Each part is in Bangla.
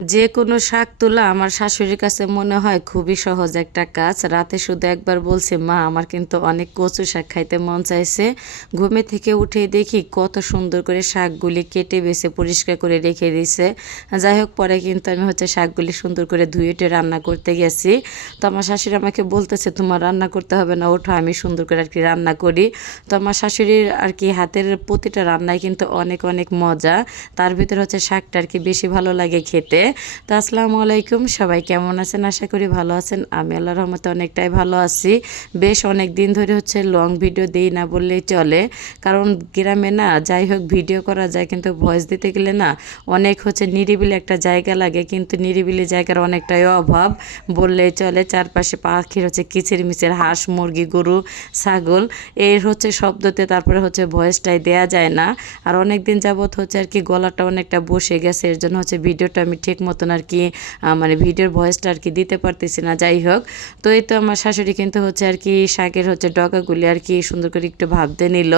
যে কোনো শাক তোলা আমার শাশুড়ির কাছে মনে হয় খুবই সহজ একটা কাজ। রাতে শুধু একবার বলছে, মা আমার কিন্তু অনেক কচু শাক খাইতে মন চাইছে। ঘুমে থেকে উঠে দেখি কত সুন্দর করে শাকগুলি কেটে বেছে পরিষ্কার করে রেখে দিছে। যাই হোক, পরে কিন্তু আমি শাকগুলি সুন্দর করে ধুয়ে টুয়ে রান্না করতে গেছি। তো আমার শাশুড়ি আমাকে বলতেছে, তোমার রান্না করতে হবে না, ওঠো আমি সুন্দর করে রান্না করি। তো আমার শাশুড়ির হাতের প্রতিটা রান্নায় কিন্তু অনেক অনেক মজা। তার ভিতরে শাকটা বেশি ভালো লাগে খেতে। তো আসসালামু আলাইকুম, সবাই কেমন আছেন? আশা করি ভালো আছেন। আমি আল্লাহর রহমতে অনেকটাই ভালো আছি। বেশ অনেক দিন ধরে লং ভিডিও দিই না বললেই চলে, কারণ গ্রামে না যাই হোক ভিডিও করা যায়, কিন্তু ভয়েস দিতে গেলে না অনেক নিরিবিলি একটা জায়গা লাগে, কিন্তু নিরিবিলি জায়গার অনেকটাই অভাব বললেই চলে। চারপাশে পাখির কিচিরমিচির, হাঁস মুরগি গরু ছাগল এর শব্দতে তারপরে ভয়েসটাই দেয়া যায় না। আর অনেক দিন যাবত গলাটা অনেকটা বসে গেছে, এর জন্য ভিডিওটা আমি ঠিক মতন মানে ভিডিওর ভয়েসটা দিতে পারতেছি না। যাই হোক, তো এই তো আমার শাশুড়ি কিন্তু শাকের ডগাগুলি সুন্দর করে একটু ভাবতে নিল।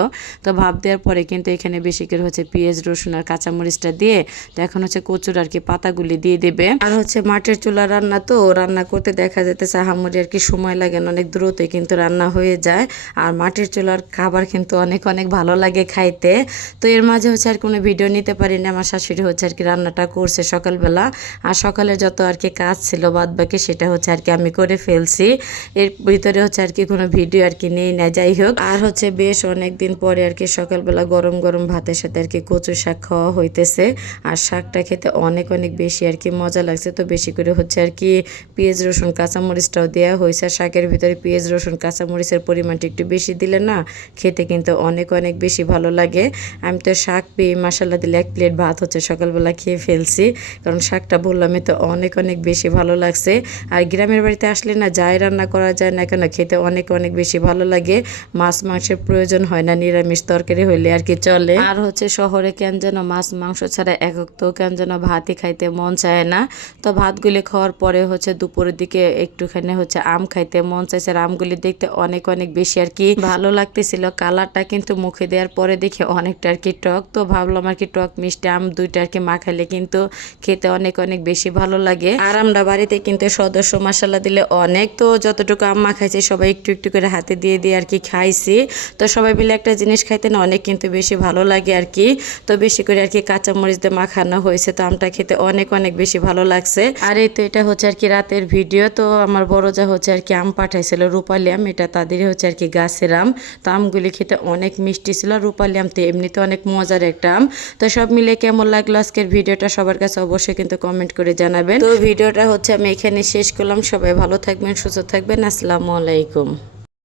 তো ভাব দেওয়ার পরে কিন্তু এখানে বেশি করে পেঁয়াজ রসুন আর কাঁচামরিচটা দিয়ে, তো এখন কচুর পাতাগুলি দিয়ে দেবে। আর মাটির চুলা রান্না, তো রান্না করতে দেখা যেতেছে আহামরি সময় লাগে না, অনেক দ্রুতই কিন্তু রান্না হয়ে যায়। আর মাটির চুলার খাবার কিন্তু অনেক অনেক ভালো লাগে খাইতে। তো এর মাঝে কোনো ভিডিও নিতে পারি না। আমার শাশুড়ি রান্নাটা করছে সকালবেলা, আর সকালে যত কাজ ছিল বাদ বাকি সেটা আমি করে ফেলছি। এর ভিতরে কোনো ভিডিও নেই না। যাই হোক, আর বেশ অনেক দিন পরে সকালবেলা গরম গরম ভাতের সাথে কচু শাক খাওয়া হইতেছে। আর শাকটা খেতে অনেক অনেক বেশি মজা লাগছে। তো বেশি করে পেঁয়াজ রসুন কাঁচামরিচটাও দেওয়া হয়েছে। শাকের ভিতরে পেঁয়াজ রসুন কাঁচামরিচের পরিমাণটা একটু বেশি দিলে না খেতে কিন্তু অনেক অনেক বেশি ভালো লাগে। আমি তো শাক পেয়ে মশলা দিলে 1 প্লেট ভাত সকালবেলা খেয়ে ফেলছি, কারণ শাকটা বললামই তো অনেক অনেক বেশি ভালো লাগছে। আর গ্রামের বাড়িতে আসলে না যাই রান্না করা যায় না কেন খেতে অনেক অনেক বেশি ভালো লাগে। মাছ মাংসের প্রয়োজন হয় না, নিরামিষ তরকারি হইলে চলে। আর শহরে কেন যেন মাছ মাংস ছাড়া তো কেন যেন ভাতই খাইতে মন চায় না। তো ভাতগুলি খাওয়ার পরে দুপুরের দিকে একটুখানি আম খাইতে মন চাইছে। আর আমগুলি দেখতে অনেক অনেক বেশি ভালো লাগতেছিল। কালারটা কিন্তু মুখে দেওয়ার পরে দেখে অনেকটা টক। তো ভাবলাম টক মিষ্টি আম দুইটা মাখাইলে কিন্তু খেতে অনেক অনেক বেশি ভালো লাগে। আর আমরা বাড়িতে কিন্তু সদস্য মশলা দিলে অনেক, তো যতটুকু আম মাখাইছি সবাই একটু একটু করে হাতে দিয়ে দিয়ে খাইছি। তো সবাই মিলে একটা জিনিস খাইতে না অনেক কিন্তু বেশি ভালো লাগে তো বেশি করে কাঁচামরিচ দিয়ে মাখানো হয়েছে। তো আমটা খেতে অনেক অনেক বেশি ভালো লাগছে। আর এই তো এটা রাতের ভিডিও। তো আমার বড় যা আম পাঠাইছিল, রূপালি আম, এটা তাদের গাছের আম। তো আমগুলি খেতে অনেক মিষ্টি ছিল। রূপালি আম তো এমনিতে অনেক মজার একটা আম। তো সব মিলে কেমন লাগলো আজকের ভিডিওটা সবার কাছে অবশ্যই কিন্তু কমেন্ট করে জানাবেন। তো ভিডিওটা আমি এখানে শেষ করলাম। সবাই ভালো থাকবেন, সুস্থ থাকবেন। আসসালামু আলাইকুম।